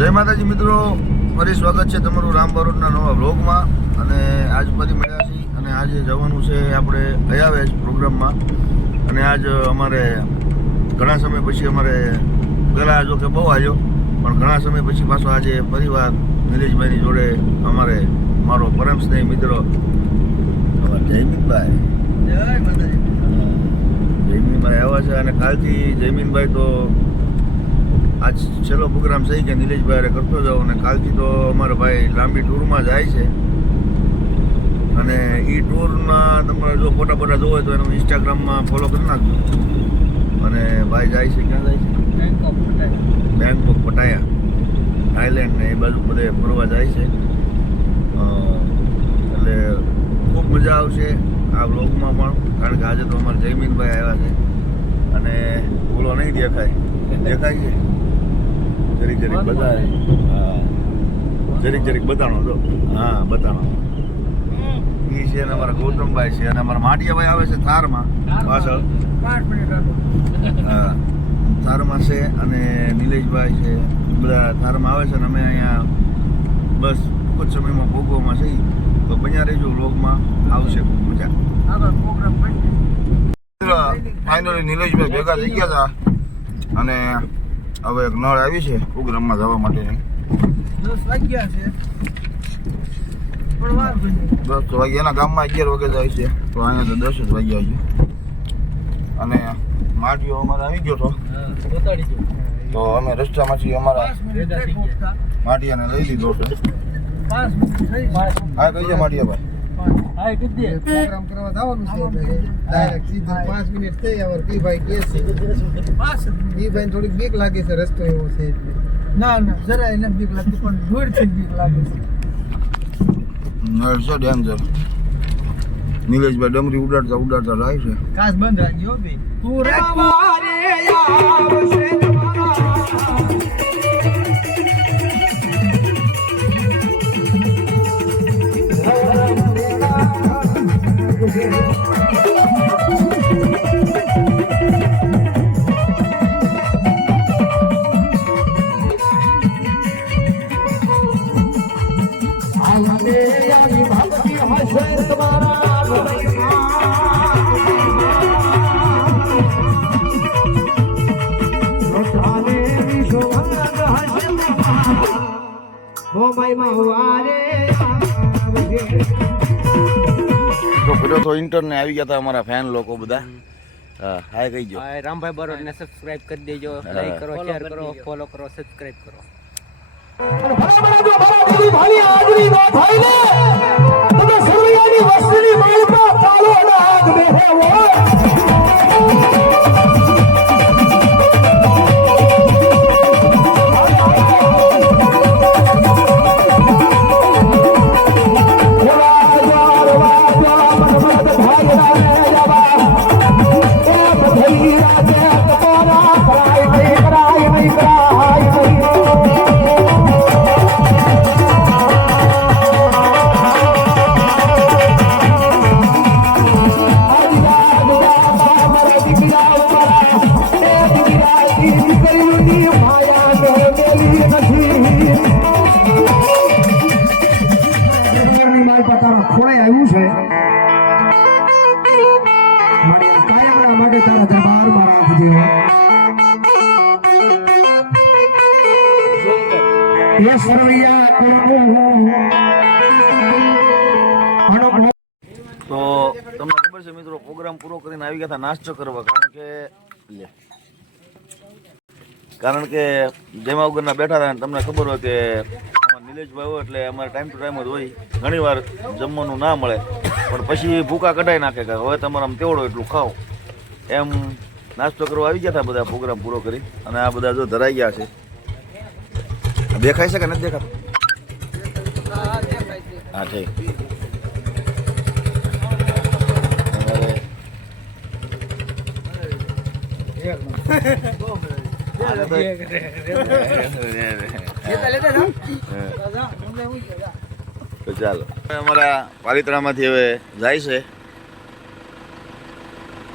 જય માતાજી મિત્રો, ફરી સ્વાગત છે તમારું રામ બરોડના નવા વ્લોગમાં. અને આજ ફરી મળ્યા છીએ અને આજે જવાનું છે આપણે અયાવેજ પ્રોગ્રામમાં. અને આજ અમારે ઘણા સમય પછી અમારે પહેલાં જો કે બહુ આવ્યો પણ ઘણા સમય પછી પાછો આજે ફરીવાર નિલેશભાઈની જોડે અમારે મારો પરમ સ્નેહી મિત્રો જયમીનભાઈ આવ્યા છે. અને કાલથી જયમીનભાઈ તો આજ છેલ્લો પ્રોગ્રામ છે કે નિલેશભાઈ કરતો જાઉં. અને કાલથી તો અમારો ભાઈ લાંબી ટૂરમાં જાય છે. અને એ ટૂરના તમારે જો ફોટા બોટા જોવો હોય તો એનું ઇન્સ્ટાગ્રામમાં ફોલો કરી નાખજો. અને ભાઈ જાય છે, ક્યાં જાય છે? બેંકોક, પટાયા, થાઈલેન્ડ ને એ બાજુ બધે ફરવા જાય છે. એટલે ખૂબ મજા આવશે આ વ્લોગમાં પણ, કારણ કે આજે તો અમારે જયમીનભાઈ આવ્યા છે. અને બોલો નહીં દેખાય છે જરીક જરીક બતાવે. હા, જરીક બતાણો તો. હા, બતાણો. એ છે અને અમારા ગૌતમભાઈ છે. અને અમારા માટિયાભાઈ આવે છે થારમાં પાછળ. હા, થારમાં છે. અને નિલેશભાઈ છે, બધા થારમાં આવે છે. અને અમે અહીંયા બસ ટૂંક જ સમયમાં ભોગવવામાં છીએ. તો બન્યા રહેજો વ્લોગમાં, આવશે ખૂબ મજા. ફાઇનલી નિલેશભાઈ ભેગા થઈ ગયા હતા. અને હવે એક નળ આવી છે પ્રોગ્રામમાં જવા માટેની. 10 વાગ્યા છે. 10 વાગ્યાના ગામમાં 11 વાગે જાય છે, તો અહીંયા તો 10 જ વાગ્યા છે. અને માટીઓ અમારે આવી ગયો હતો, તો અમે રસ્તામાંથી અમારા માટીયાને લઈ લીધો છે. હા, કઈ છે માટીયા પ્રોગ્રામ કરવા જવાનું છે. ડાયરેક્ટ સીધો 5 મિનિટ થઈ આવે. ભાઈ કે છે ભાઈ થોડીક બીક લાગે છે, રસ્તો એવો છે એટલે. ના જરા એને બીક લાગતી, પણ દૂરથી બીક લાગે છે. નળ છે ડેન્જર. નિલેશભાઈ ડમરી ઉડાડતા જાય છે. કાચ બંધ રાખજો ભાઈ. તું રખવારે આવશે તો ઇન્ટરને આવી ગયા હતા અમારા ફેન લોકો બધા. હા, હાય કહી જો. રામભાઈ બરોડ ને સબસ્ક્રાઇબ કરી દેજો, લાઈક કરો, શેર કરો, ફોલો કરો, સબસ્ક્રાઇબ કરો. તો તમને ખબર છે મિત્રો, પ્રોગ્રામ પૂરો કરીને આવી ગયા હતા નાસ્તો કરવા. કારણ કે જેમાં વગરના બેઠા હતા. તમને ખબર હોય કે અમારા નિલેશભાઈ હોય એટલે અમારે ટાઈમ ટુ ટાઈમ જ હોય. ઘણી વાર જમવાનું ના મળે પણ પછી ભૂકા કઢાઈ નાખે કે હવે તમારે આમ તેવડો એટલું ખાઓ એમ. નાસ્તો કરવા આવી ગયા હતા બધા પ્રોગ્રામ પૂરો કરી. અને આ બધા જો ધરાઈ ગયા છે. દેખાય છે કે નથી દેખાતું? હા, ઠીક. તો ચાલો, અમારા પાલિતાણામાંથી હવે જાય છે.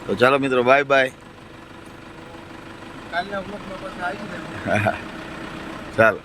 તો ચાલો મિત્રો, બાય બાય. ચાલો.